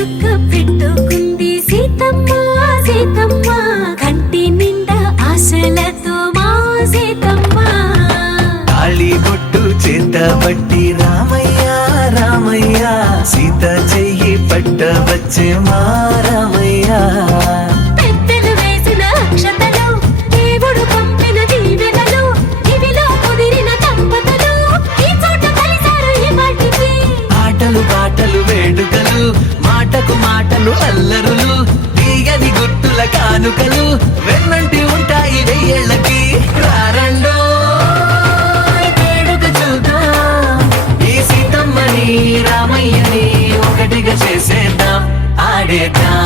చుక్క పెట్టుకుంది సీతమ్మ సీతమ్మ కంటి నిండా ఆశలతో మా సీతమ్మ తాళి బొట్టు చేత బట్టి రామయ్య రామయ్య సీత చెయ్యి పట్ట వచ్చే మా రామయ్య పెద్దలు వేసిన అక్షతలు దేవుడు పంపిన దీవెనలు ఇవిలో కుదిరిన దంపతులు ఈ చోట కలిసారు ఈ పాటికి ఆటలు పాటలు వేడుకలు మాటకు మాటలు అల్లరులు తీయని గుర్తుల కానుకలు వెన్నంటి ఉంటాయి వెయ్యేళ్ళకి రారండో వేడుక చూద్దాం ఈ సీతమ్మని రామయ్యని ఒకటిగా చేసేద్దాం ఆడేద్దాం